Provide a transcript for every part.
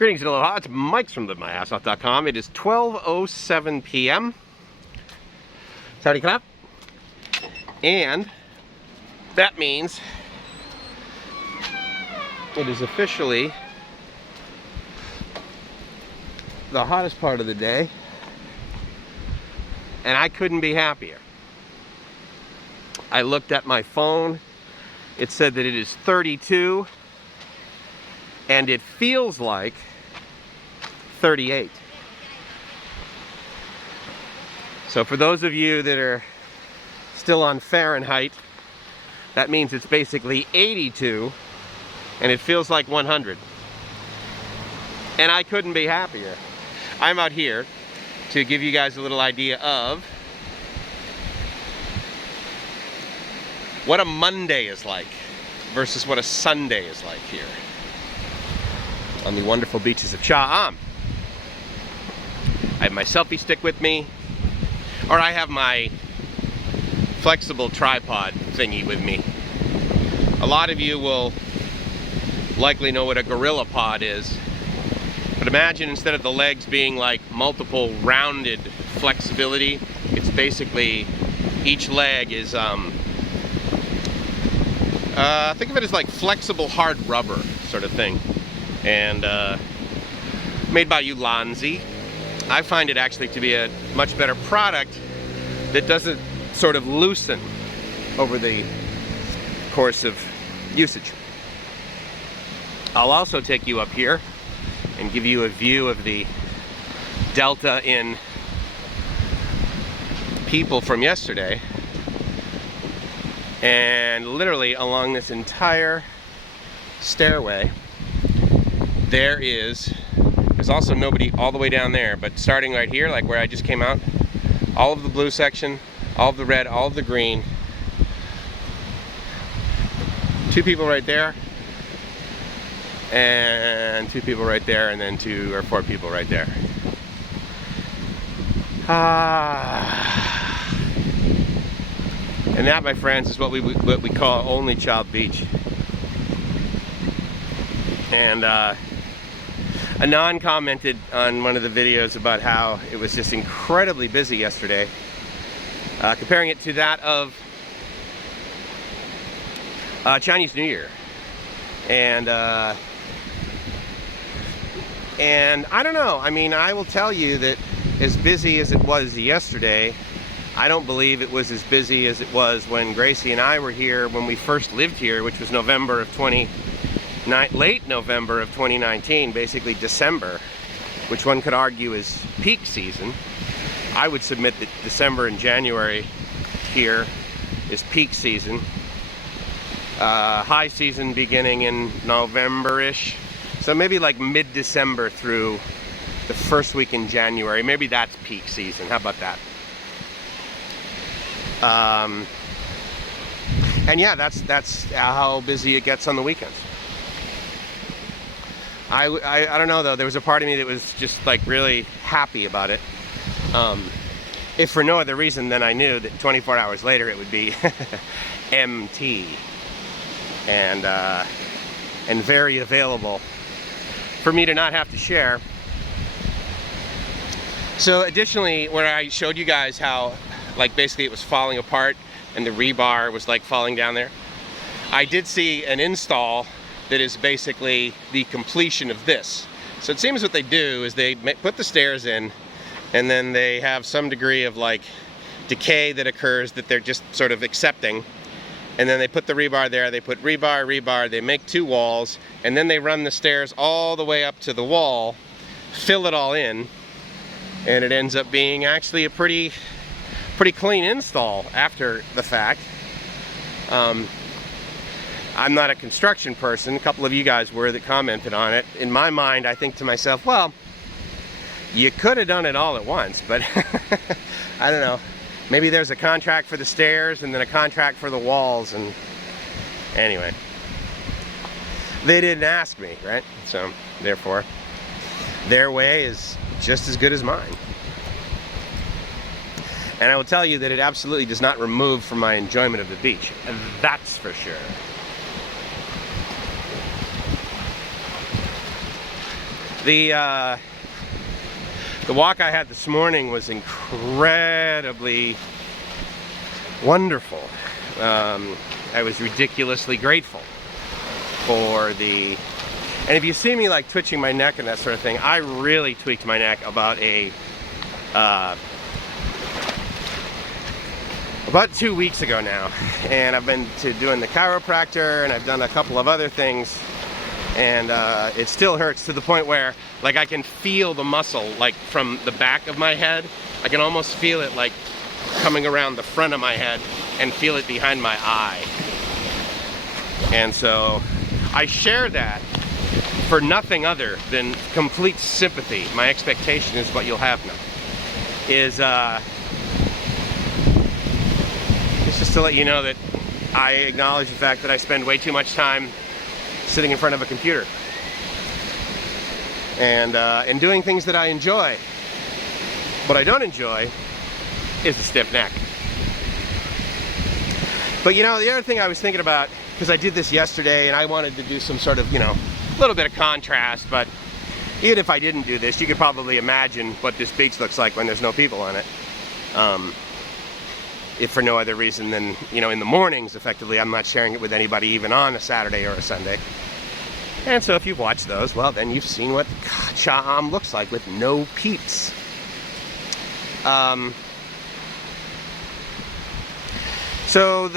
Greetings and aloha, it's Mike's from LiveMyAssOff.com. It is 12:07 p.m. Saudi clap. And that means it is officially the hottest part of the day, and I couldn't be happier. I looked at my phone, it said that it is 32, and it feels like 38. So for those of you that are still on Fahrenheit, that means it's basically 82, and it feels like 100. And I couldn't be happier. I'm out here to give you guys a little idea of what a Monday is like versus what a Sunday is like here on the wonderful beaches of Cha Am. I have my selfie stick with me, or I have my flexible tripod thingy with me. A lot of you will likely know what a gorilla pod is, but imagine instead of the legs being like multiple rounded flexibility, it's basically each leg is think of it as like flexible hard rubber sort of thing, and made by Ulanzi. I find it actually to be a much better product that doesn't sort of loosen over the course of usage. I'll also take you up here and give you a view of the delta in people from yesterday. And literally along this entire stairway, there's also nobody all the way down there, but starting right here, like where I just came out, all of the blue section, all of the red, all of the green, 2 people right there, and 2 people right there, and then 2 or 4 people right there. And that, my friends, is what we call Only Child Beach. And Anon commented on one of the videos about how it was just incredibly busy yesterday, comparing it to that of Chinese New Year. And I don't know, I mean, I will tell you that as busy as it was yesterday, I don't believe it was as busy as it was when Gracie and I were here when we first lived here, which was late November of 2019, basically December, which one could argue is peak season. I would submit that December and January here is peak season. High season beginning in November-ish. So maybe like mid-December through the first week in January. Maybe that's peak season. How about that? And yeah, that's how busy it gets on the weekends. I don't know though, there was a part of me that was just like really happy about it. If for no other reason than I knew that 24 hours later it would be empty and very available for me to not have to share. So additionally, where I showed you guys how like basically it was falling apart and the rebar was like falling down there, I did see an install that is basically the completion of this. So it seems what they do is they put the stairs in, and then they have some degree of like decay that occurs that they're just sort of accepting, and then they put the rebar there, they put rebar, they make 2 walls, and then they run the stairs all the way up to the wall, fill it all in, and it ends up being actually a pretty clean install after the fact. I'm not a construction person. A couple of you guys were that commented on it. In my mind, I think to myself, well, you could have done it all at once, but I don't know. Maybe there's a contract for the stairs and then a contract for the walls, and anyway. They didn't ask me, right? So, therefore, their way is just as good as mine. And I will tell you that it absolutely does not remove from my enjoyment of the beach. That's for sure. The walk I had this morning was incredibly wonderful. I was ridiculously grateful for the... And if you see me like twitching my neck and that sort of thing, I really tweaked my neck about about 2 weeks ago now. And I've been doing the chiropractor, and I've done a couple of other things, and it still hurts to the point where like I can feel the muscle like from the back of my head. I can almost feel it like coming around the front of my head and feel it behind my eye. And so I share that for nothing other than complete sympathy. My expectation is what you'll have now. It's just to let you know that I acknowledge the fact that I spend way too much time sitting in front of a computer and doing things that I enjoy. What I don't enjoy is the stiff neck. But you know, the other thing I was thinking about, because I did this yesterday and I wanted to do some sort of, you know, a little bit of contrast, but even if I didn't do this, you could probably imagine what this beach looks like when there's no people on it. If for no other reason than, you know, in the mornings, effectively, I'm not sharing it with anybody even on a Saturday or a Sunday. And so if you've watched those, well, then you've seen what Cha-am looks like with no peeps. So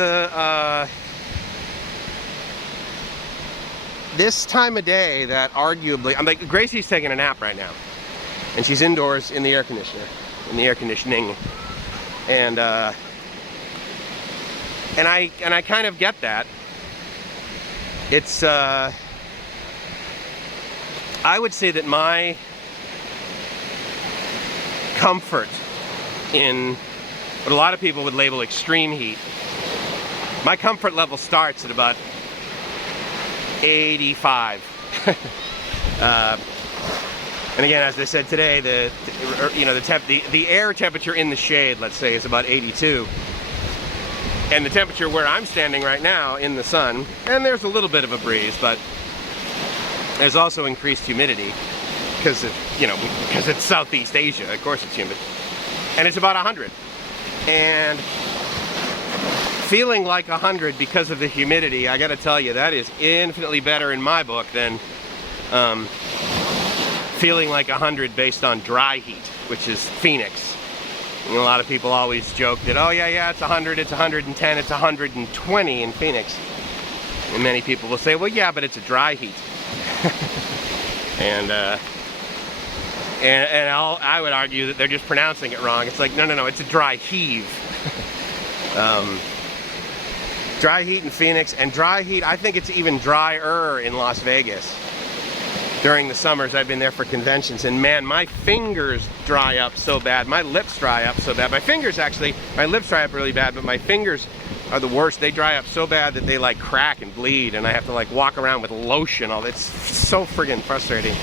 this time of day that arguably, I'm like, Gracie's taking a nap right now, and she's indoors in the air conditioner, in the air conditioning, and I kind of get that. It's I would say that my comfort in what a lot of people would label extreme heat, my comfort level starts at about 85. And again, as I said today, the air temperature in the shade, let's say, is about 82. And the temperature where I'm standing right now in the sun, and there's a little bit of a breeze, but there's also increased humidity because it's Southeast Asia. Of course it's humid. And it's about 100. And feeling like 100 because of the humidity, I gotta tell you, that is infinitely better in my book than feeling like 100 based on dry heat, which is Phoenix. And a lot of people always joke that, oh yeah, it's 100, it's 110, it's 120 in Phoenix. And many people will say, well, yeah, but it's a dry heat. and I would argue that they're just pronouncing it wrong. It's like, no, it's a dry heave. Dry heat in Phoenix, and dry heat, I think it's even drier in Las Vegas. During the summers, I've been there for conventions, and man, my fingers dry up so bad. My lips dry up so bad. My fingers actually, my lips dry up really bad, but my fingers are the worst. They dry up so bad that they like crack and bleed, and I have to like walk around with lotion. It's so friggin' frustrating.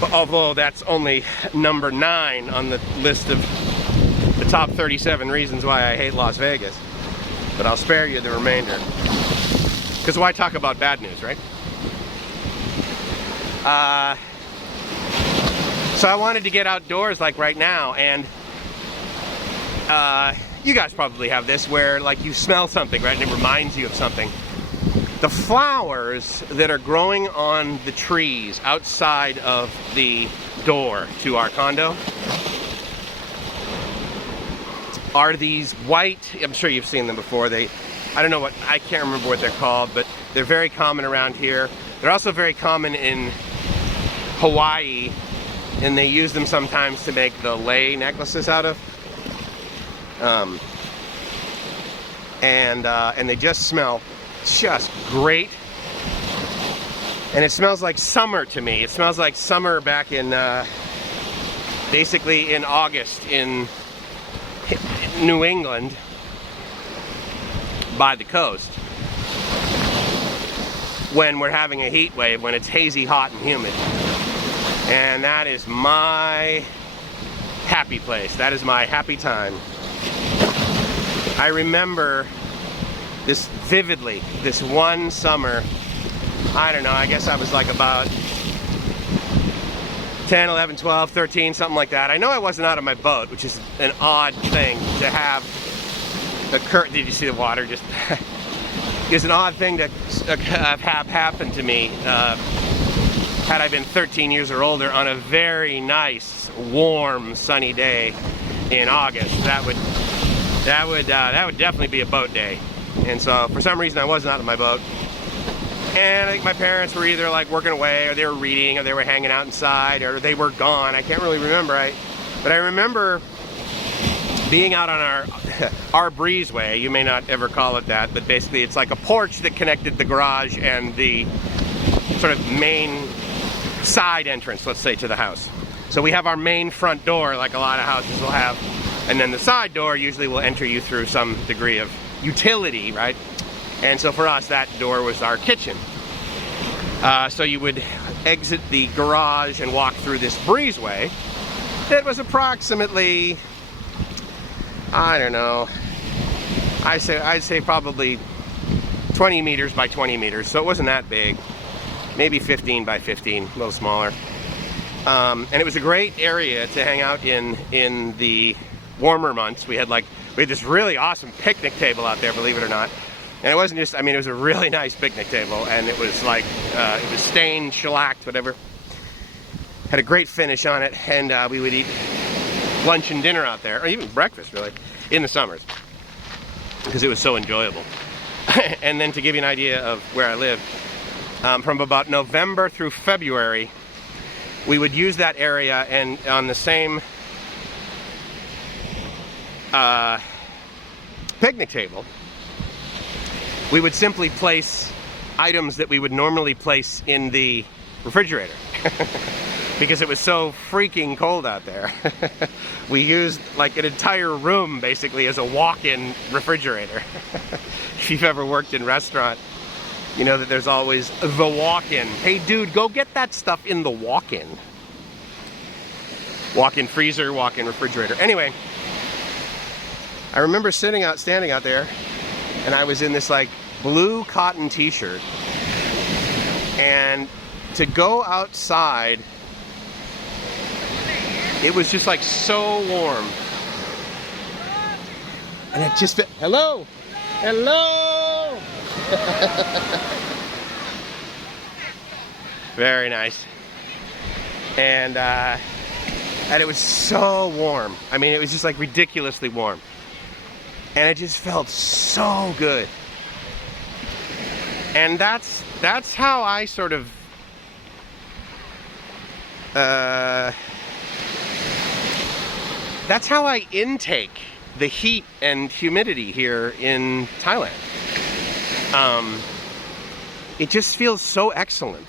But although that's only number 9 on the list of the top 37 reasons why I hate Las Vegas. But I'll spare you the remainder. Because why talk about bad news, right? So I wanted to get outdoors like right now, and you guys probably have this where like you smell something, right, and it reminds you of something. The flowers that are growing on the trees outside of the door to our condo are these white, I'm sure you've seen them before, I don't know I can't remember what they're called, but they're very common around here. They're also very common in Hawaii, and they use them sometimes to make the lei necklaces out of. And they just smell just great. And it smells like summer to me. It smells like summer back in, basically in August in New England by the coast, when we're having a heat wave, when it's hazy, hot, and humid. And that is my happy place. That is my happy time. I remember this vividly, this one summer, I don't know, I guess I was like about 10, 11, 12, 13, something like that. I know I wasn't out of my boat, which is an odd thing to have occur. Did you see the water? Just it's an odd thing to have happened to me had I been 13 years or older on a very nice, warm, sunny day in August. That would definitely be a boat day. And so for some reason I wasn't out of my boat. And I think my parents were either like working away, or they were reading, or they were hanging out inside, or they were gone. I can't really remember. But I remember being out on our breezeway. You may not ever call it that, but basically it's like a porch that connected the garage and the sort of main side entrance, let's say, to the house. So we have our main front door, like a lot of houses will have, and then the side door usually will enter you through some degree of utility, right? And so for us, that door was our kitchen. So you would exit the garage and walk through this breezeway. It was approximately, I don't know, I'd say probably 20 meters by 20 meters. So it wasn't that big, maybe 15 by 15, a little smaller. And it was a great area to hang out in the warmer months. We had this really awesome picnic table out there, believe it or not. And it wasn't just, I mean, it was a really nice picnic table, and it was like, it was stained, shellacked, whatever. Had a great finish on it, and we would eat lunch and dinner out there, or even breakfast, really, in the summers, because it was so enjoyable. And then to give you an idea of where I lived, from about November through February, we would use that area, and on the same picnic table, we would simply place items that we would normally place in the refrigerator because it was so freaking cold out there. We used like an entire room basically as a walk-in refrigerator. If you've ever worked in a restaurant, you know that there's always the walk-in. Hey dude, go get that stuff in the walk-in. Walk-in freezer, walk-in refrigerator. Anyway, I remember standing out there, and I was in this like blue cotton t-shirt, and to go outside, it was just like so warm, and it just hello very nice. And it was so warm. I mean, it was just like ridiculously warm. And it just felt so good. And that's how I sort of that's how I intake the heat and humidity here in Thailand. It just feels so excellent.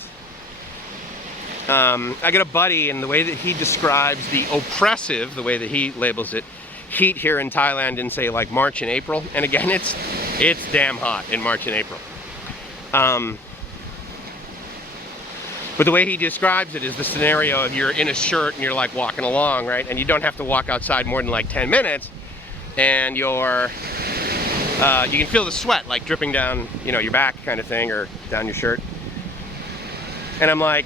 I got a buddy, and the way that he describes the oppressive, the way that he labels it, heat here in Thailand in, say, like March and April, and again, it's damn hot in March and April. But the way he describes it is the scenario of you're in a shirt and you're like walking along, right? And you don't have to walk outside more than like 10 minutes, and you can feel the sweat like dripping down, you know, your back kind of thing, or down your shirt. And I'm like,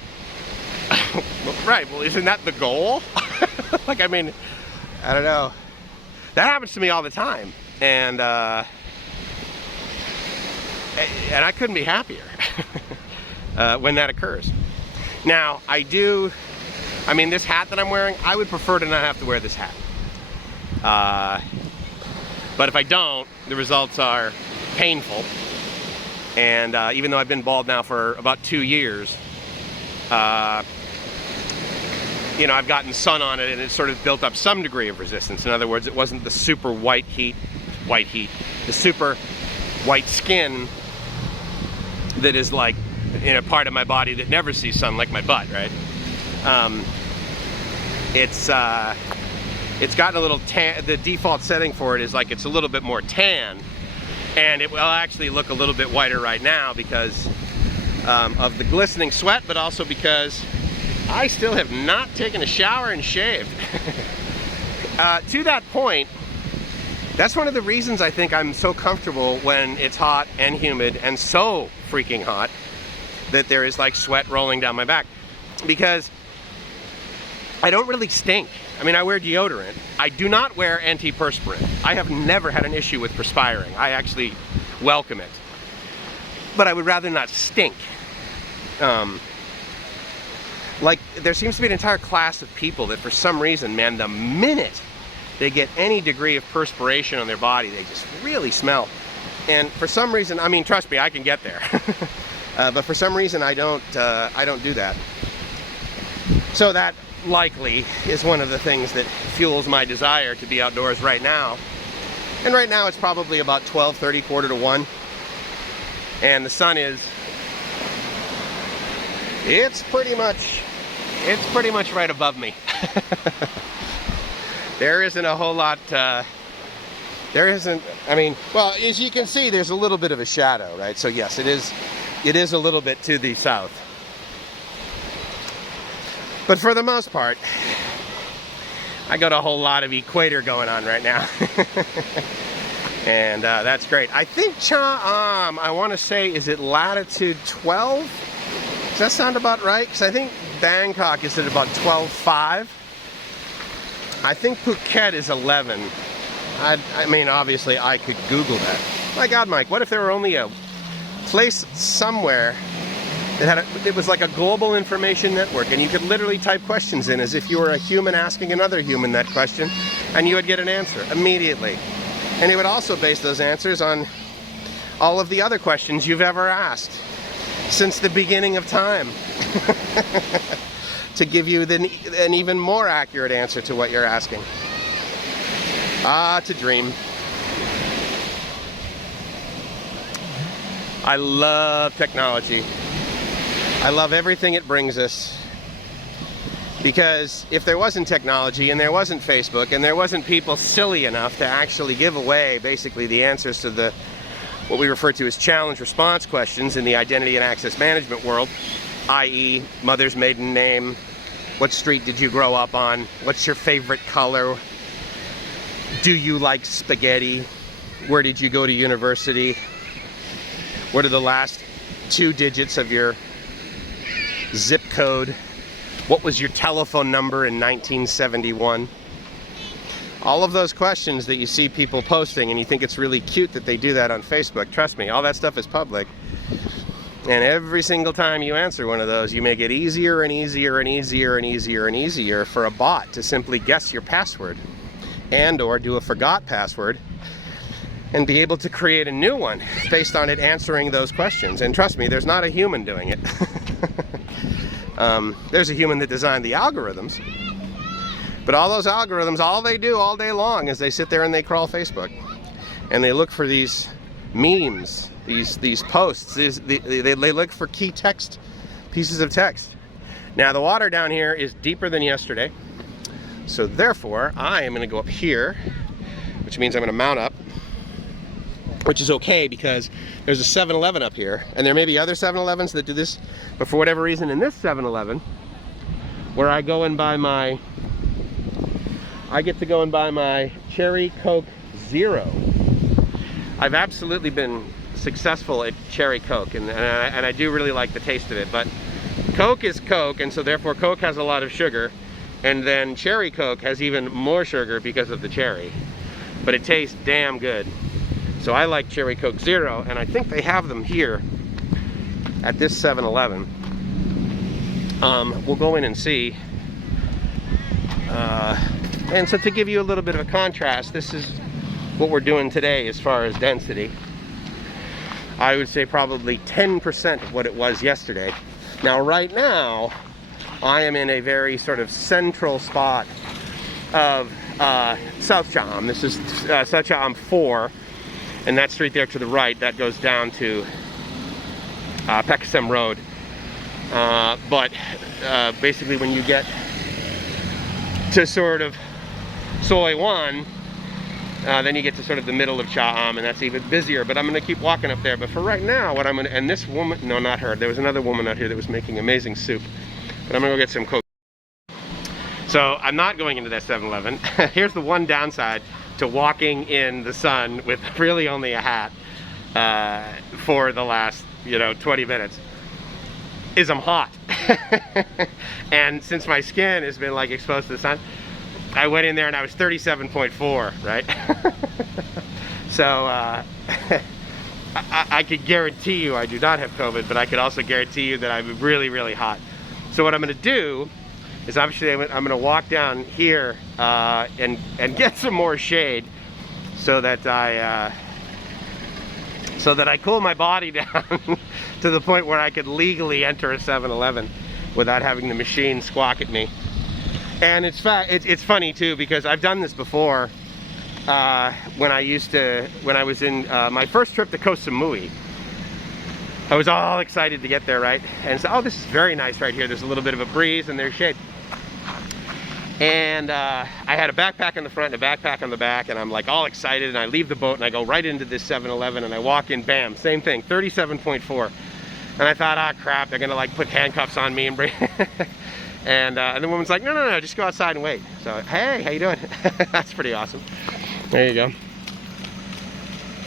right, well, isn't that the goal? Like, I mean, I don't know. That happens to me all the time, and I couldn't be happier when that occurs. Now, I mean, this hat that I'm wearing, I would prefer to not have to wear this hat. But if I don't, the results are painful. And even though I've been bald now for about 2 years, you know, I've gotten sun on it, and it's sort of built up some degree of resistance. In other words, it wasn't the super white heat, the super white skin that is like in a part of my body that never sees sun, like my butt, right? It's gotten a little tan. The default setting for it is like it's a little bit more tan, and it will actually look a little bit whiter right now because of the glistening sweat, but also because I still have not taken a shower and shaved. To that point, that's one of the reasons I think I'm so comfortable when it's hot and humid and so freaking hot that there is like sweat rolling down my back. Because I don't really stink. I mean, I wear deodorant. I do not wear antiperspirant. I have never had an issue with perspiring. I actually welcome it. But I would rather not stink. Like, there seems to be an entire class of people that for some reason, man, the minute they get any degree of perspiration on their body, they just really smell. And for some reason, I mean, trust me, I can get there. But for some reason, I don't do that. So that likely is one of the things that fuels my desire to be outdoors right now. And right now it's probably about 12:30, quarter to 1. And the sun is, it's pretty much right above me. There isn't a whole lot, there isn't, I mean, well, as you can see, there's a little bit of a shadow, right? So yes, it is a little bit to the south. But for the most part, I got a whole lot of equator going on right now. And that's great. I think Cha Am, I want to say, is it latitude 12? Does that sound about right? Because I think Bangkok is at about 12.5. I think Phuket is 11. I mean, obviously, I could Google that. My God, Mike, what if there were only a place somewhere that had it was like a global information network, and you could literally type questions in as if you were a human asking another human that question, and you would get an answer immediately. And it would also base those answers on all of the other questions you've ever asked since the beginning of time to give you an even more accurate answer to what you're asking. Ah, to dream. I love technology. I love everything it brings us. Because if there wasn't technology and there wasn't Facebook and there wasn't people silly enough to actually give away basically the answers to what we refer to as challenge response questions in the identity and access management world, i.e. mother's maiden name, what street did you grow up on, what's your favorite color, do you like spaghetti, where did you go to university, what are the last 2 digits of your zip code, what was your telephone number in 1971? All of those questions that you see people posting and you think it's really cute that they do that on Facebook, trust me, all that stuff is public. And every single time you answer one of those, you make it easier and easier and easier and easier and easier for a bot to simply guess your password and or do a forgot password and be able to create a new one based on it answering those questions. And trust me, there's not a human doing it. There's a human that designed the algorithms, but all those algorithms, all they do all day long is they sit there and they crawl Facebook and they look for these memes, these posts, they look for key text, pieces of text. Now the water down here is deeper than yesterday, so therefore I am going to go up here, which means I'm going to mount up, which is okay because there's a 7-Eleven up here, and there may be other 7-Elevens that do this, but for whatever reason in this 7-Eleven, where I go and buy my, I get to go and buy my Cherry Coke Zero. I've absolutely been successful at Cherry Coke, and I do really like the taste of it, but Coke is Coke, and so therefore Coke has a lot of sugar, and then Cherry Coke has even more sugar because of the cherry, but it tastes damn good. So I like Cherry Coke Zero, and I think they have them here at this 7-Eleven. We'll go in and see. And so to give you a little bit of a contrast, this is what we're doing today as far as density. I would say probably 10% of what it was yesterday. Now right now, I am in a very sort of central spot of South Cha Am. This is South Cha Am 4. And that street there to the right, that goes down to Pekasem Road. But basically when you get to sort of Soi Wan, then you get to sort of the middle of Cha Am, and that's even busier. But I'm going to keep walking up there. But for right now, what I'm going to, and this woman, no, not her, there was another woman out here that was making amazing soup. But I'm going to go get some Coke. So I'm not going into that 7-Eleven. Here's the one downside to walking in the sun with really only a hat for the last, 20 minutes, is I'm hot. And since my skin has been like exposed to the sun, I went in there and I was 37.4, right? So I could guarantee you I do not have COVID, but I could also guarantee you that I'm really, really hot. So what I'm gonna do is obviously I'm gonna walk down here and get some more shade so that I cool my body down to the point where I could legally enter a 7-Eleven without having the machine squawk at me. And it's funny too, because I've done this before when I was in my first trip to Koh Samui. I was all excited to get there, right? And so, oh, this is very nice right here. There's a little bit of a breeze and there's shade. And I had a backpack on the front and a backpack on the back, and I'm like all excited, and I leave the boat and I go right into this 7-Eleven and I walk in, bam, same thing, 37.4. And I thought, ah, crap, they're gonna like put handcuffs on me and bring and the woman's like, no, just go outside and wait. So, hey, how you doing? That's pretty awesome. There you go.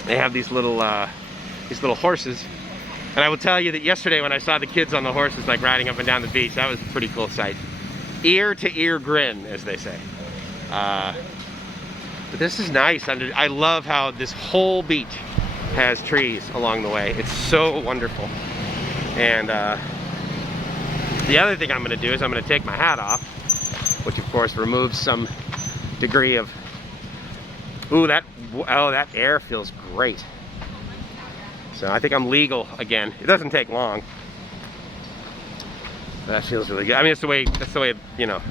They have these little horses. And I will tell you that yesterday when I saw the kids on the horses like riding up and down the beach, that was a pretty cool sight. Ear to ear grin, as they say. But this is nice. I love how this whole beach has trees along the way. It's so wonderful. And the other thing I'm going to do is I'm going to take my hat off, which of course removes some degree of, ooh, that air feels great. So I think I'm legal again. It doesn't take long. That feels really good. I mean, that's the way you know,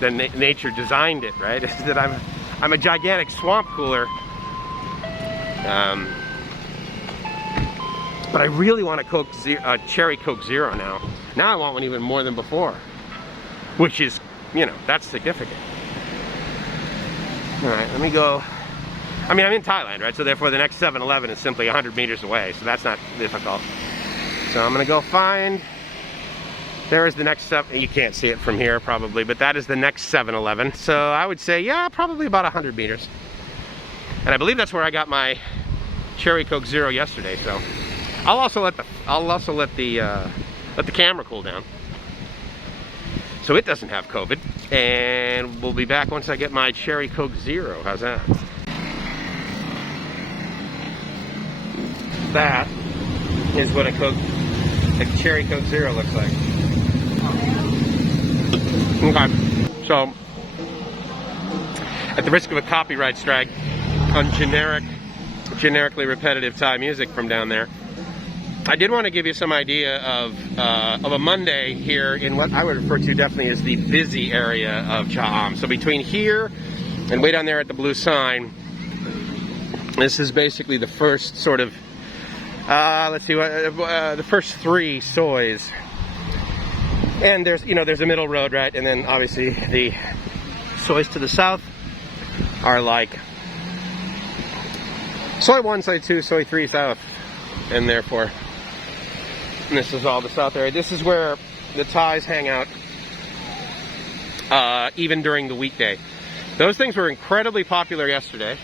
the nature designed it, right? Is that I'm a gigantic swamp cooler. But I really want a cherry Coke Zero now. Now I want one even more than before, which is, you know, that's significant. All right, let me go. I mean, I'm in Thailand, right? So therefore the next 7-Eleven is simply 100 meters away, so that's not difficult. So I'm gonna go find, there is the next you can't see it from here probably, but that is the next 7-Eleven. So I would say, yeah, probably about 100 meters. And I believe that's where I got my cherry Coke Zero yesterday, so I'll also let the camera cool down so it doesn't have COVID, and we'll be back once I get my cherry Coke Zero. How's that? That is what a cherry Coke Zero looks like. Okay, so at the risk of a copyright strike on generically repetitive Thai music from down there, I did want to give you some idea of a Monday here in what I would refer to definitely as the busy area of Cha Am. So between here and way down there at the blue sign, this is basically the first sort of, let's see, the first 3 soys. And there's a middle road, right? And then obviously the soys to the south are like soy 1, soy 2, soy 3 south, and therefore this is all the south area. This is where the Thais hang out, even during the weekday. Those things were incredibly popular yesterday,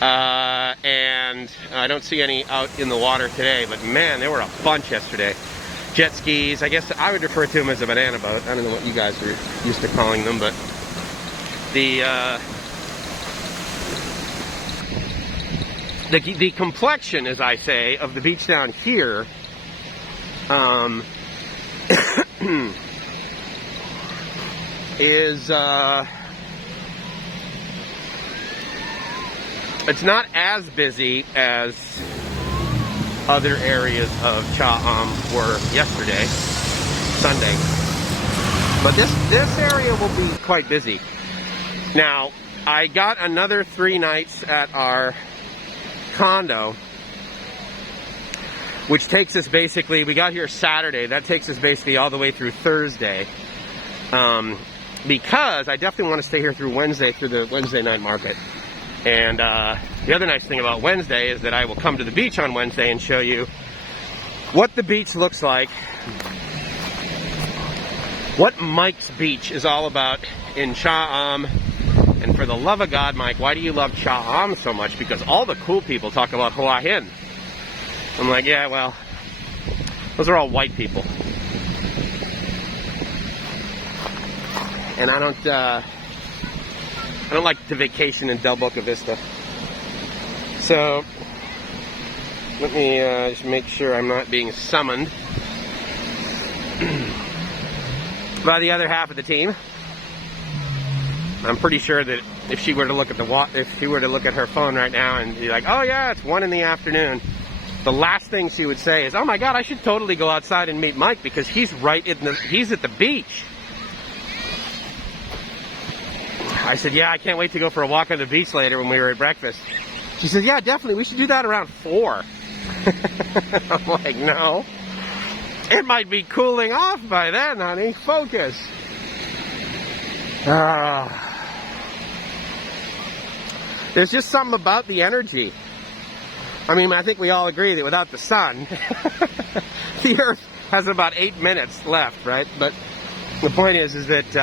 and I don't see any out in the water today, but man, there were a bunch yesterday. Jet skis, I guess I would refer to them as a banana boat. I don't know what you guys are used to calling them, but the complexion, as I say, of the beach down here is it's not as busy as other areas of Cha Am were yesterday, Sunday. But this area will be quite busy. Now, I got another 3 nights at our condo, which takes us basically, we got here Saturday, that takes us basically all the way through Thursday. Because I definitely want to stay here through Wednesday, through the Wednesday night market. And the other nice thing about Wednesday is that I will come to the beach on Wednesday and show you what the beach looks like, what Mike's beach is all about in Cha Am. And for the love of God, Mike, why do you love Cha Am so much? Because all the cool people talk about Hua Hin. I'm like, yeah, well, those are all white people. and I don't like to vacation in Del Boca Vista. So let me just make sure I'm not being summoned by the other half of the team. I'm pretty sure that if she were to look at her phone right now and be like, "Oh yeah, it's 1 in the afternoon," the last thing she would say is, "Oh my God, I should totally go outside and meet Mike because he's he's at the beach." I said, "Yeah, I can't wait to go for a walk on the beach later when we were at breakfast." She said, "Yeah, definitely. We should do that around 4. I'm like, "No. It might be cooling off by then, honey. Focus." There's just something about the energy. I mean, I think we all agree that without the sun, the Earth has about 8 minutes left, right? But the point is that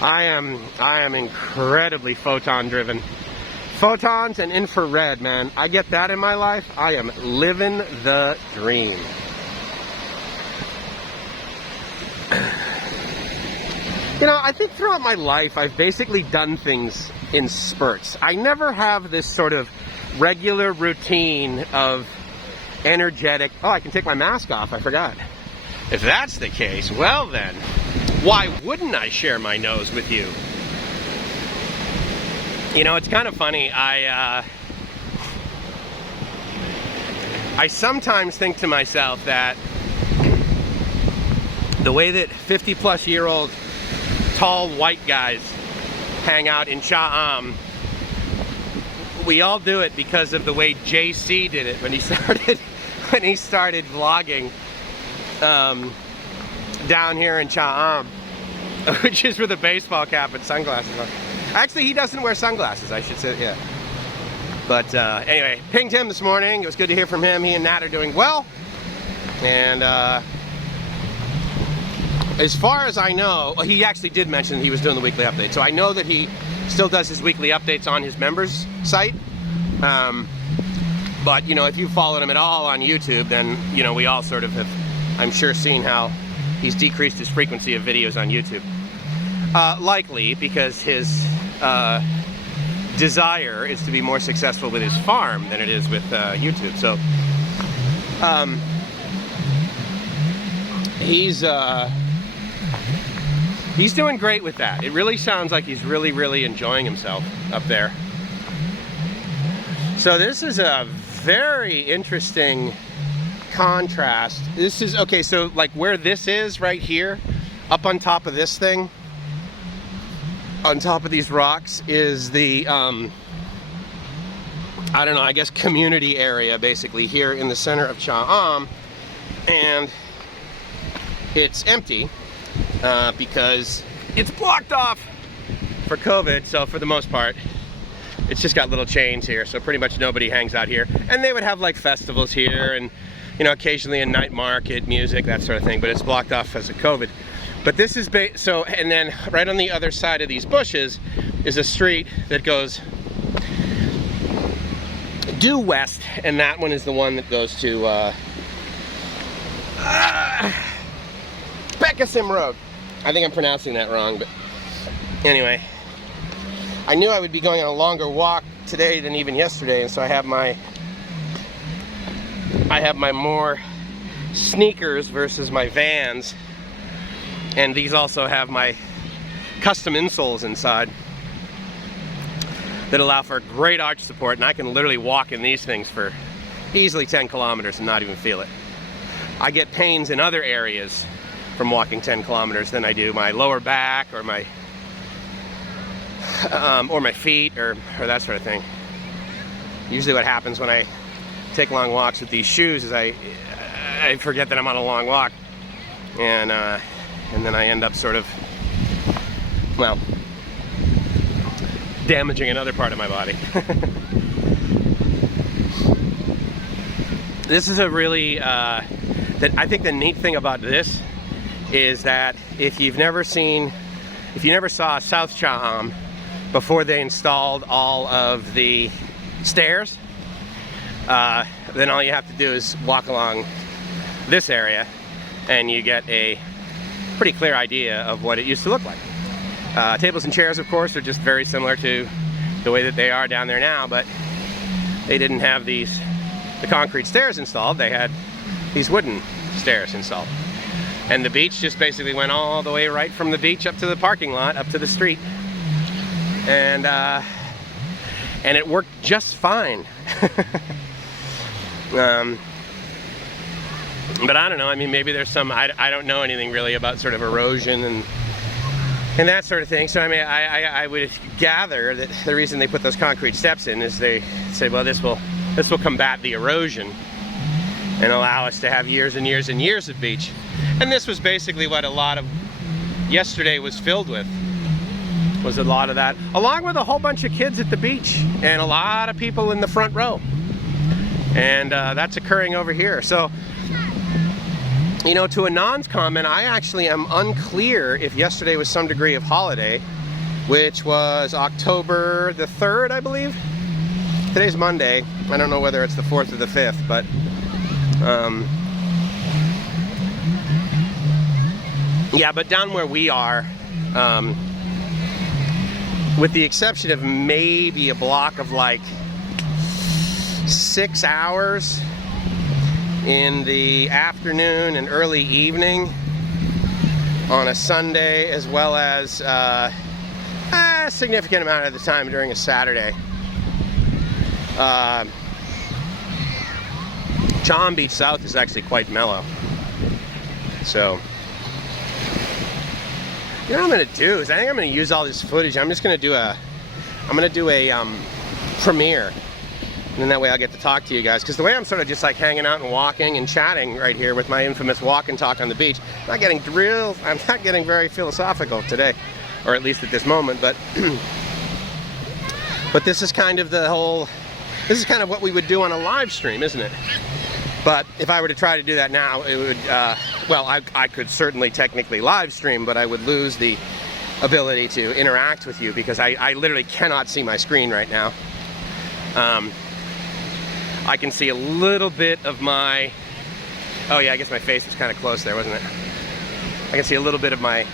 I am incredibly photon driven. Photons and infrared, man. I get that in my life. I am living the dream. You know, I think throughout my life, I've basically done things in spurts. I never have this sort of regular routine of energetic... Oh, I can take my mask off. I forgot. If that's the case, well then, why wouldn't I share my nose with you? You know, it's kind of funny. I sometimes think to myself that the way that 50-plus-year-old tall white guys hang out in Cha'am, we all do it because of the way JC did it when he started vlogging down here in Cha'am, which is with a baseball cap and sunglasses on. Actually, he doesn't wear sunglasses, I should say, yeah. But anyway, pinged him this morning. It was good to hear from him. He and Nat are doing well. And as far as I know, he actually did mention he was doing the weekly update. So I know that he still does his weekly updates on his members site. But, you know, if you followed him at all on YouTube, then, you know, we all sort of have, I'm sure, seen how he's decreased his frequency of videos on YouTube. Likely because his desire is to be more successful with his farm than it is with YouTube. So he's doing great with that. It really sounds like he's really, really enjoying himself up there. So this is a very interesting contrast. This is, okay, so like where this is right here, up on top of this thing, on top of these rocks is the, I don't know, I guess community area basically here in the center of Cha'am, and it's empty because it's blocked off for COVID. So for the most part, it's just got little chains here, so pretty much nobody hangs out here. And they would have like festivals here and, you know, occasionally a night market, music, that sort of thing, but it's blocked off because of COVID. But this is, so, and then right on the other side of these bushes is a street that goes due west, and that one is the one that goes to Pekasim Road. I think I'm pronouncing that wrong, but anyway. I knew I would be going on a longer walk today than even yesterday, and so I have my more sneakers versus my Vans. And these also have my custom insoles inside that allow for great arch support, and I can literally walk in these things for easily 10 kilometers and not even feel it. I get pains in other areas from walking 10 kilometers than I do my lower back or my feet or that sort of thing. Usually what happens when I take long walks with these shoes is I forget that I'm on a long walk, and then I end up sort of, well, damaging another part of my body. This is a really, I think the neat thing about this is that if you never saw South Cha'am before they installed all of the stairs, then all you have to do is walk along this area and you get a pretty clear idea of what it used to look like. Tables and chairs, of course, are just very similar to the way that they are down there now, but they didn't have the concrete stairs installed. They had these wooden stairs installed. And the beach just basically went all the way right from the beach up to the parking lot, up to the street. And it worked just fine. But I don't know, I mean, maybe there's some, I don't know anything really about sort of erosion and that sort of thing. So I mean, I would gather that the reason they put those concrete steps in is they say, well, this will combat the erosion and allow us to have years and years and years of beach. And this was basically what a lot of yesterday was filled with, was a lot of that, along with a whole bunch of kids at the beach and a lot of people in the front row. And that's occurring over here. So, you know, to Anand's comment, I actually am unclear if yesterday was some degree of holiday, which was October the 3rd, I believe. Today's Monday. I don't know whether it's the 4th or the 5th, but yeah, but down where we are, with the exception of maybe a block of like 6 hours in the afternoon and early evening on a Sunday, as well as a significant amount of the time during a Saturday. John Beach South is actually quite mellow. So, you know what I'm gonna do is I think I'm gonna use all this footage. I'm just gonna do a premiere. And then that way I'll get to talk to you guys. Because the way I'm sort of just like hanging out and walking and chatting right here with my infamous walk and talk on the beach, I'm not getting very philosophical today, or at least at this moment, but but this is kind of this is kind of what we would do on a live stream, isn't it? But if I were to try to do that now, it would, well, I could certainly technically live stream, but I would lose the ability to interact with you because I literally cannot see my screen right now. I can see a little bit of my, oh yeah, I guess my face was kind of close there, wasn't it? I can see a little bit of my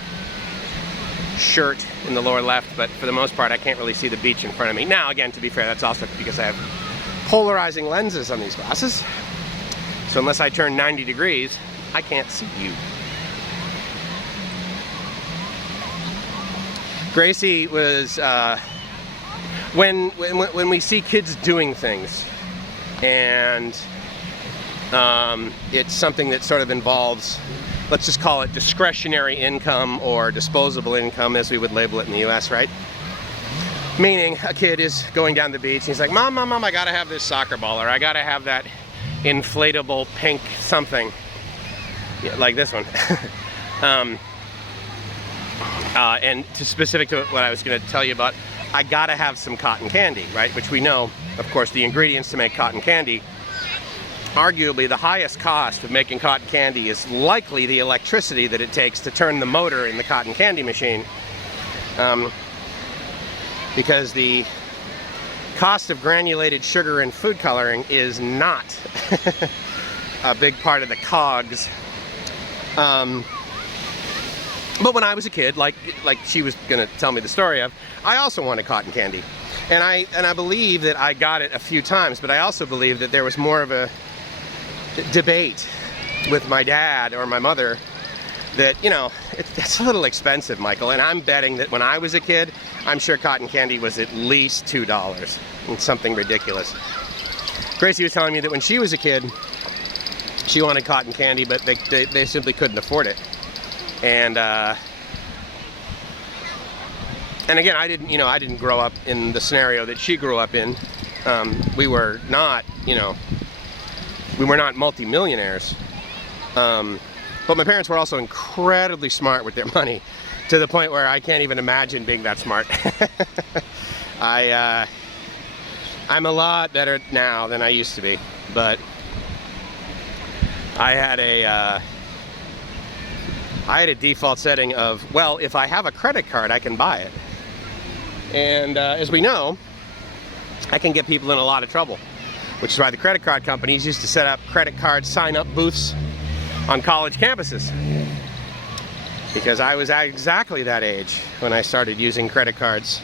shirt in the lower left, but for the most part, I can't really see the beach in front of me. Now, again, to be fair, that's also because I have polarizing lenses on these glasses. So unless I turn 90 degrees, I can't see you. Gracie was, when we see kids doing things, and it's something that sort of involves, let's just call it discretionary income or disposable income, as we would label it in the US, right? Meaning a kid is going down the beach and he's like, Mom, I gotta have this soccer ball, or I gotta have that inflatable pink something, yeah, like this one. And specific to what I was gonna tell you about, I gotta have some cotton candy, right? Which we know, of course, the ingredients to make cotton candy, arguably the highest cost of making cotton candy is likely the electricity that it takes to turn the motor in the cotton candy machine. Because the cost of granulated sugar and food coloring is not a big part of the COGS. But when I was a kid, like she was gonna tell me the story of, I also wanted cotton candy. And I believe that I got it a few times, but I also believe that there was more of a debate with my dad or my mother that, you know, it's a little expensive, Michael. And I'm betting that when I was a kid, I'm sure cotton candy was at least $2. It's something ridiculous. Gracie was telling me that when she was a kid, she wanted cotton candy, but they simply couldn't afford it. And again, I didn't grow up in the scenario that she grew up in. We were not, we were not multimillionaires. But my parents were also incredibly smart with their money, to the point where I can't even imagine being that smart. I'm a lot better now than I used to be, but I had a default setting of, well, if I have a credit card, I can buy it. And as we know, I can get people in a lot of trouble, which is why the credit card companies used to set up credit card sign-up booths on college campuses. because I was at exactly that age when I started using credit cards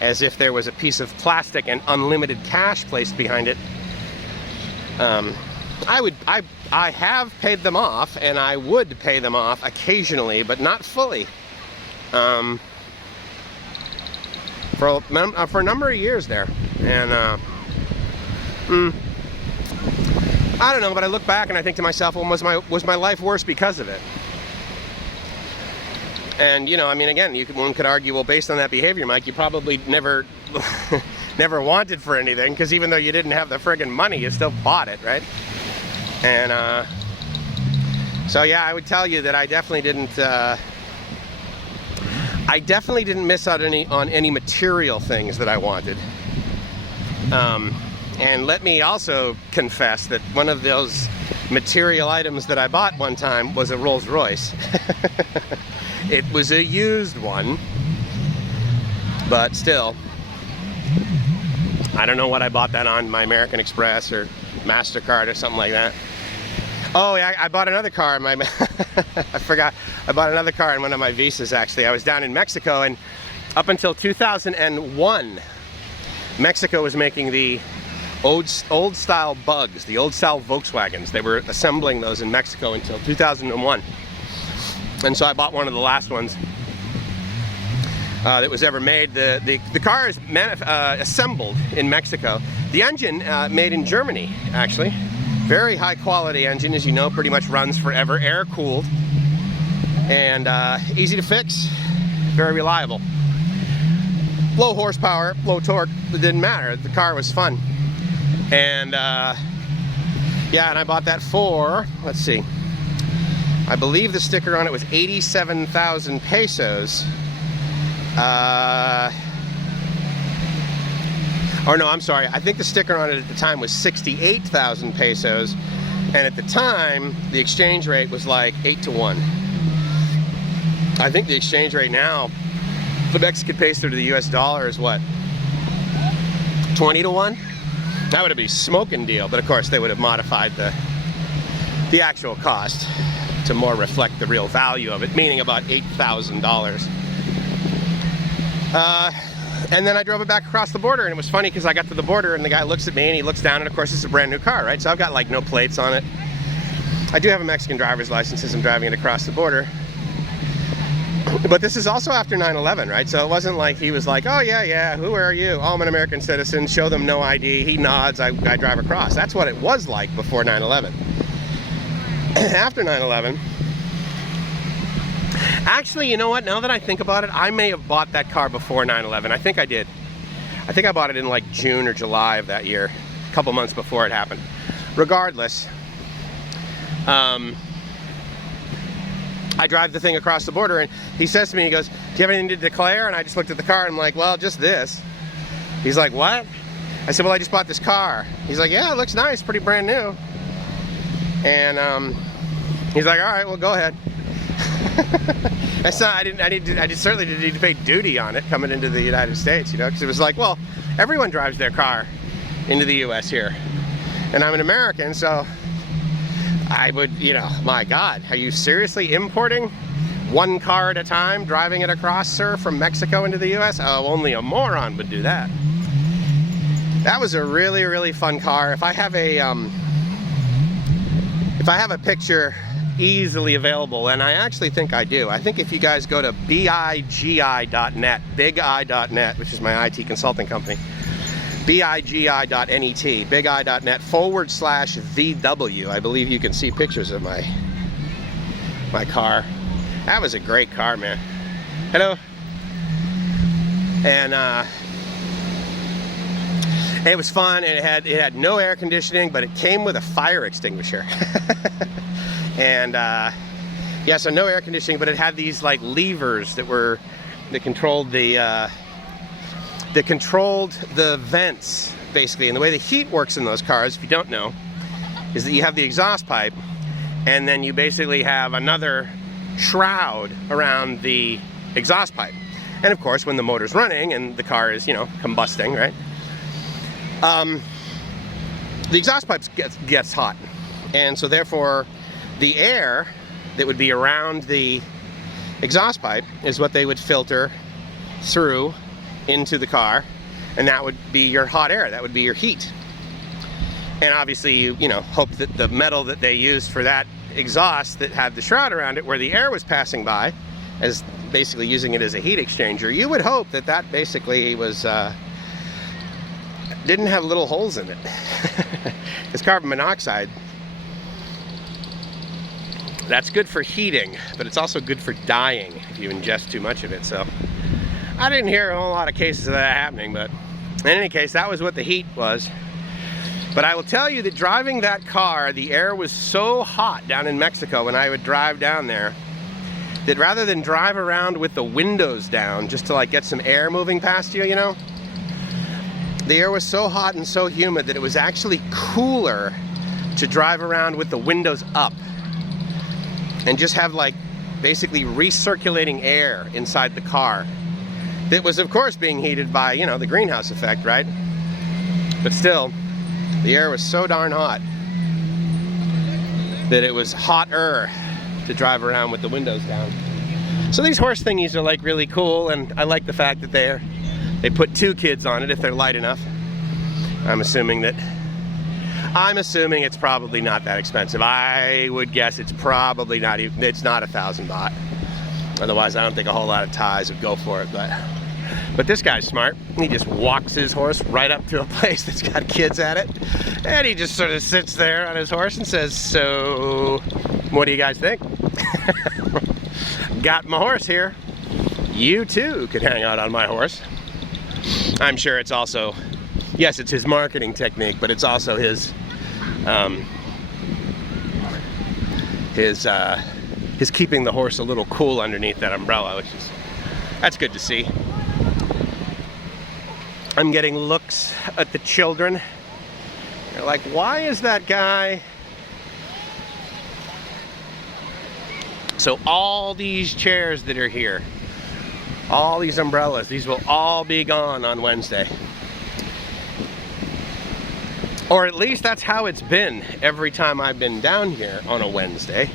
as if there was a piece of plastic and unlimited cash placed behind it. I have paid them off, and I would pay them off occasionally, but not fully. For a number of years there, and I don't know, but I look back and I think to myself, well, was my life worse because of it? And you know, I mean, again, one could argue, well, based on that behavior, Mike, you probably never never wanted for anything, because even though you didn't have the friggin' money, you still bought it, right? And so yeah, I would tell you that I definitely didn't miss out on any material things that I wanted. And let me also confess that one of those material items that I bought one time was a Rolls Royce. It was a used one, but still, I don't know what I bought that on, my American Express or MasterCard or something like that. Oh yeah, I bought another car. I forgot. I bought another car in one of my visas, actually. I was down in Mexico, and up until 2001, Mexico was making the old style Bugs, the old style Volkswagens. They were assembling those in Mexico until 2001. And so I bought one of the last ones that was ever made. The car is assembled in Mexico. The engine made in Germany, actually. Very high quality engine, as you know, pretty much runs forever, air cooled, and easy to fix, very reliable. Low horsepower, low torque, it didn't matter. The car was fun. And yeah, and I bought that for, let's see, I believe the sticker on it was 87,000 pesos. Or no, I'm sorry, I think the sticker on it at the time was 68,000 pesos, and at the time the exchange rate was like 8 to 1. I think the exchange rate now, the Mexican peso to the US dollar is what, 20 to 1? That would be a smoking deal, but of course they would have modified the actual cost to more reflect the real value of it, meaning about $8,000. And then I drove it back across the border, and it was funny because I got to the border and the guy looks at me and he looks down, and of course it's a brand new car, right? So I've got like no plates on it. I do have a Mexican driver's license as I'm driving it across the border. But this is also after 9/11, right? So it wasn't like he was like, oh yeah, who are you? Oh, I'm an American citizen, show them no ID. He nods, I drive across. That's what it was like before 9/11. After 9/11, actually, you know what? Now that I think about it, I may have bought that car before 9/11. I think I did. I think I bought it in like June or July of that year, a couple months before it happened. Regardless, I drive the thing across the border, and he says to me, he goes, do you have anything to declare? And I just looked at the car, and I'm like, well, just this. He's like, what? I said, well, I just bought this car. He's like, yeah, it looks nice, pretty brand new. And he's like, all right, well, go ahead. That's not, I certainly didn't need to pay duty on it coming into the United States, you know, because it was like, well, everyone drives their car into the US here, and I'm an American, so I would, you know, my God, are you seriously importing one car at a time, driving it across, sir, from Mexico into the US? Oh, only a moron would do that. That was a really, really fun car. If I have a picture easily available, and I actually think I do. I think if you guys go to bigi.net, bigi.net, which is my IT consulting company, bigi.net, bigi.net/VW, I believe you can see pictures of my car. That was a great car, man. Hello. And it was fun, and it had no air conditioning, but it came with a fire extinguisher. And yeah, so no air conditioning, but it had these like levers that controlled the vents, basically. And the way the heat works in those cars, if you don't know, is that you have the exhaust pipe, and then you basically have another shroud around the exhaust pipe. And of course, when the motor's running and the car is, you know, combusting, right? The exhaust pipe gets hot, and so therefore the air that would be around the exhaust pipe is what they would filter through into the car, and that would be your hot air, that would be your heat. And obviously you know, hope that the metal that they used for that exhaust that had the shroud around it where the air was passing by, as basically using it as a heat exchanger, you would hope that that basically was didn't have little holes in it. It's carbon monoxide. That's good for heating, but it's also good for dying if you ingest too much of it. So I didn't hear a whole lot of cases of that happening, but in any case, that was what the heat was. But I will tell you that driving that car, the air was so hot down in Mexico when I would drive down there, that rather than drive around with the windows down just to like get some air moving past you, you know, the air was so hot and so humid that it was actually cooler to drive around with the windows up and just have like basically recirculating air inside the car. That was of course being heated by, you know, the greenhouse effect, right? But still, the air was so darn hot that it was hotter to drive around with the windows down. So these horse thingies are like really cool, and I like the fact that they put 2 kids on it if they're light enough. I'm assuming it's probably not that expensive. I would guess it's probably not even, it's not 1,000 baht. Otherwise I don't think a whole lot of Thais would go for it, but this guy's smart. He just walks his horse right up to a place that's got kids at it, and he just sort of sits there on his horse and says, so what do you guys think? Got my horse here. You too could hang out on my horse. I'm sure it's also, yes, it's his marketing technique, but it's also his keeping the horse a little cool underneath that umbrella, which is, that's good to see. I'm getting looks at the children. They're like, why is that guy? So all these chairs that are here, all these umbrellas, these will all be gone on Wednesday. Or at least that's how it's been every time I've been down here on a Wednesday.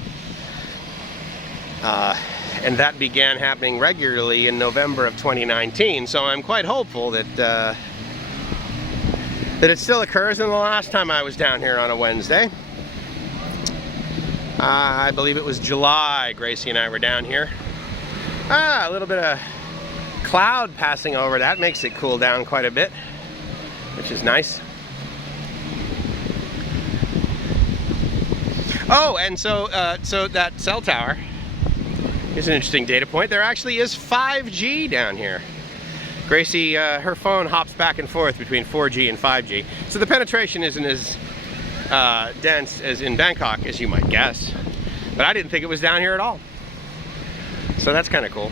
And that began happening regularly in November of 2019. So I'm quite hopeful that that it still occurs. And the last time I was down here on a Wednesday, I believe it was July, Gracie and I were down here. A little bit of cloud passing over, that makes it cool down quite a bit, which is nice. Oh, and so that cell tower is an interesting data point. There actually is 5G down here. Gracie, her phone hops back and forth between 4G and 5G. So the penetration isn't as dense as in Bangkok, as you might guess. But I didn't think it was down here at all. So that's kind of cool.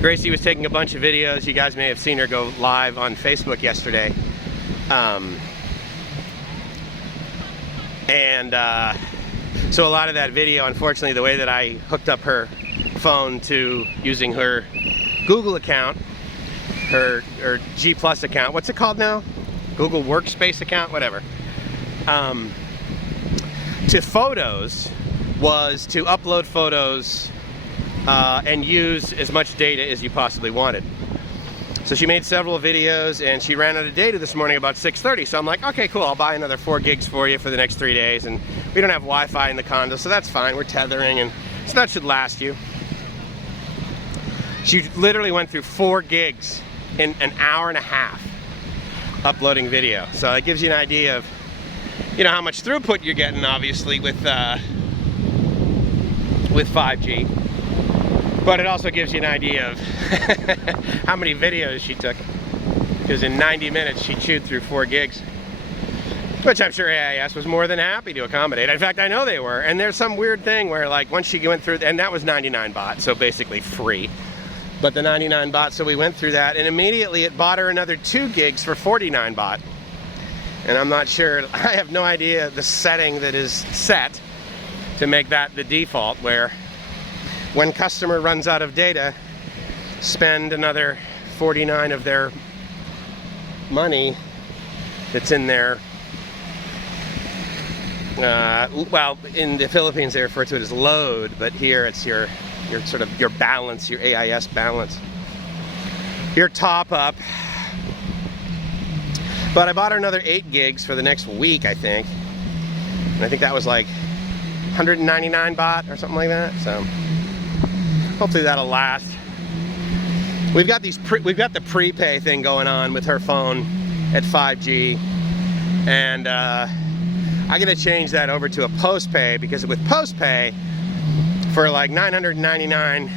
Gracie was taking a bunch of videos. You guys may have seen her go live on Facebook yesterday. So a lot of that video, unfortunately, the way that I hooked up her phone to using her Google account, her G Plus account, what's it called now? Google Workspace account, whatever. To photos was to upload photos and use as much data as you possibly wanted. So she made several videos and she ran out of data this morning about 6:30. So I'm like, okay, cool, I'll buy another 4 gigs for you for the next 3 days. And we don't have Wi-Fi in the condo, so that's fine. We're tethering, and so that should last you. She literally went through 4 gigs in an hour and a half uploading video. So that gives you an idea of, you know, how much throughput you're getting, obviously, with 5G. But it also gives you an idea of how many videos she took. Because in 90 minutes, she chewed through 4 gigs. Which I'm sure AIS was more than happy to accommodate. In fact, I know they were. And there's some weird thing where, like, once she went through, and that was 99 baht, so basically free. But the 99 baht, so we went through that, and immediately it bought her another 2 gigs for 49 baht. And I'm not sure, I have no idea the setting that is set to make that the default, where when customer runs out of data, spend another 49 of their money that's in their well, in the Philippines they refer to it as load, but here it's your sort of your balance, your AIS balance, your top up. But I bought another 8 gigs for the next week, I think. And I think that was like 199 baht or something like that. So hopefully that'll last. We've got the prepay thing going on with her phone at 5G, and I'm gonna change that over to a postpay, because with postpay for like 999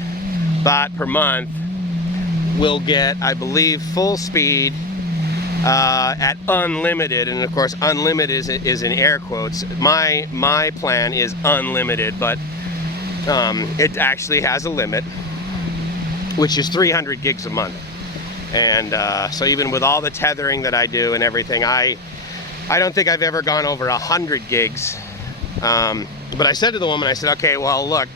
baht per month, we'll get, I believe, full speed at unlimited, and of course unlimited is in air quotes. My plan is unlimited, but it actually has a limit, which is 300 gigs a month. And so even with all the tethering that I do and everything, I don't think I've ever gone over 100 gigs. But I said to the woman, I said, okay, well, look,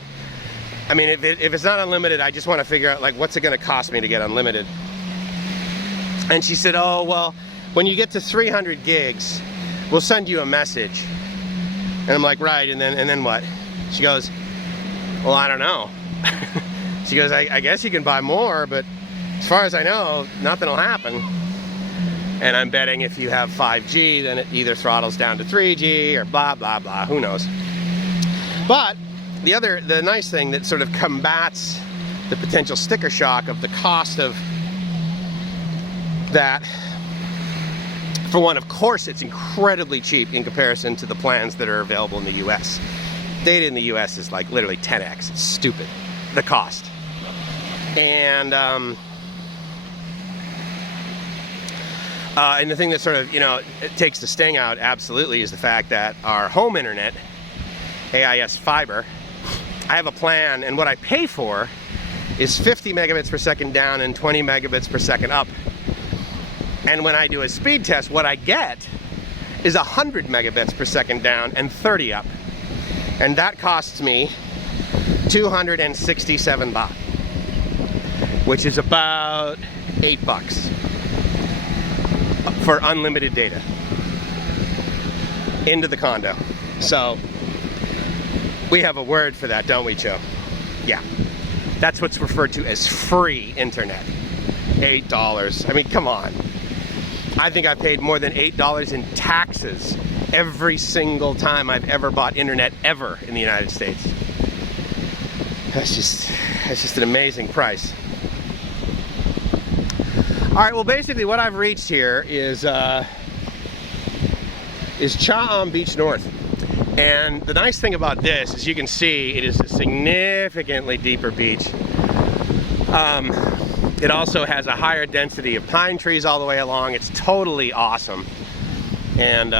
I mean, if it's not unlimited, I just want to figure out, like, what's it going to cost me to get unlimited? And she said, oh, well, when you get to 300 gigs, we'll send you a message. And I'm like, right, and then what? She goes, well, I don't know. She goes, I guess you can buy more, but as far as I know, nothing will happen. And I'm betting if you have 5G, then it either throttles down to 3G or blah, blah, blah, who knows. But the nice thing that sort of combats the potential sticker shock of the cost of that, for one, of course, it's incredibly cheap in comparison to the plans that are available in the US. Data in the US is like literally 10x. It's stupid, the cost. And the thing that sort of, you know, it takes the sting out absolutely is the fact that our home internet, AIS fiber, I have a plan, and what I pay for is 50 megabits per second down and 20 megabits per second up. And when I do a speed test, what I get is 100 megabits per second down and 30 up. And that costs me 267 baht, which is about $8 for unlimited data into the condo. So we have a word for that, don't we, Joe? Yeah, that's what's referred to as free internet. $8. I mean, come on. I think I paid more than $8 in taxes every single time I've ever bought internet ever in the United States. That's just an amazing price. All right, well, basically what I've reached here is Cha Am Beach North. And the nice thing about this is you can see it is a significantly deeper beach. It also has a higher density of pine trees all the way along. It's totally awesome. And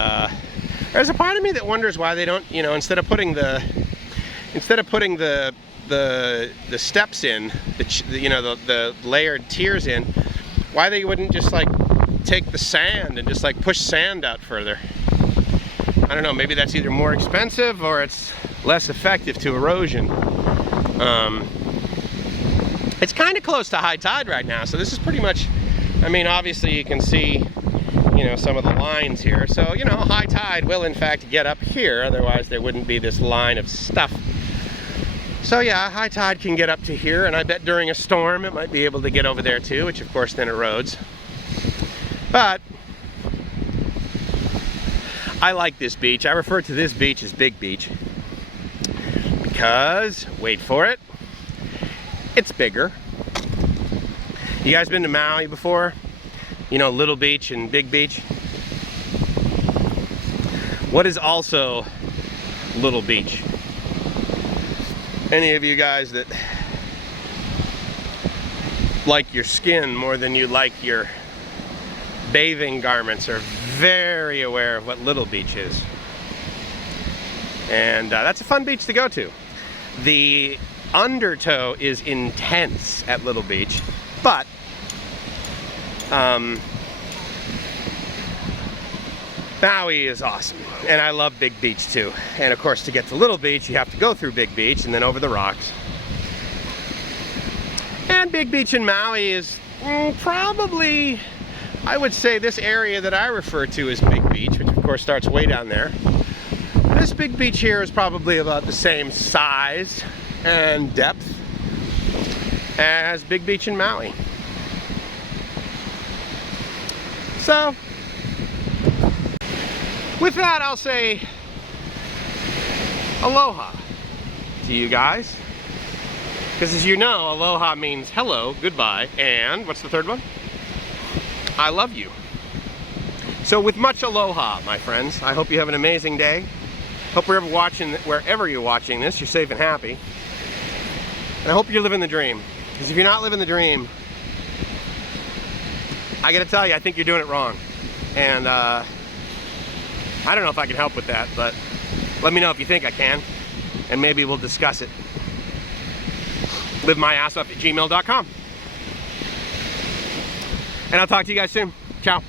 there's a part of me that wonders why they don't, you know, instead of putting the steps in, the layered tiers in, why they wouldn't just like take the sand and just like push sand out further. I don't know, maybe that's either more expensive or it's less effective to erosion. It's kind of close to high tide right now, so this is pretty much, I mean, obviously you can see, you know, some of the lines here. So, you know, high tide will in fact get up here, otherwise there wouldn't be this line of stuff. So yeah, high tide can get up to here, and I bet during a storm it might be able to get over there too, which of course then erodes. But I like this beach. I refer to this beach as Big Beach because, wait for it, it's bigger. You guys been to Maui before? You know, Little Beach and Big Beach? What is also Little Beach? Any of you guys that like your skin more than you like your bathing garments are very aware of what Little Beach is. And that's a fun beach to go to. The undertow is intense at Little Beach, but Maui is awesome, and I love Big Beach too. And of course, to get to Little Beach, you have to go through Big Beach and then over the rocks. And Big Beach in Maui is probably, I would say, this area that I refer to as Big Beach, which of course starts way down there. This this big beach here is probably about the same size and depth as Big Beach in Maui. So, with that, I'll say aloha to you guys. Because as you know, aloha means hello, goodbye, and what's the third one? I love you. So with much aloha, my friends, I hope you have an amazing day. Hope wherever you're watching this, you're safe and happy. And I hope you're living the dream. Because if you're not living the dream, I gotta tell you, I think you're doing it wrong. And I don't know if I can help with that, but let me know if you think I can, and maybe we'll discuss it. livemyassoff@gmail.com. And I'll talk to you guys soon. Ciao.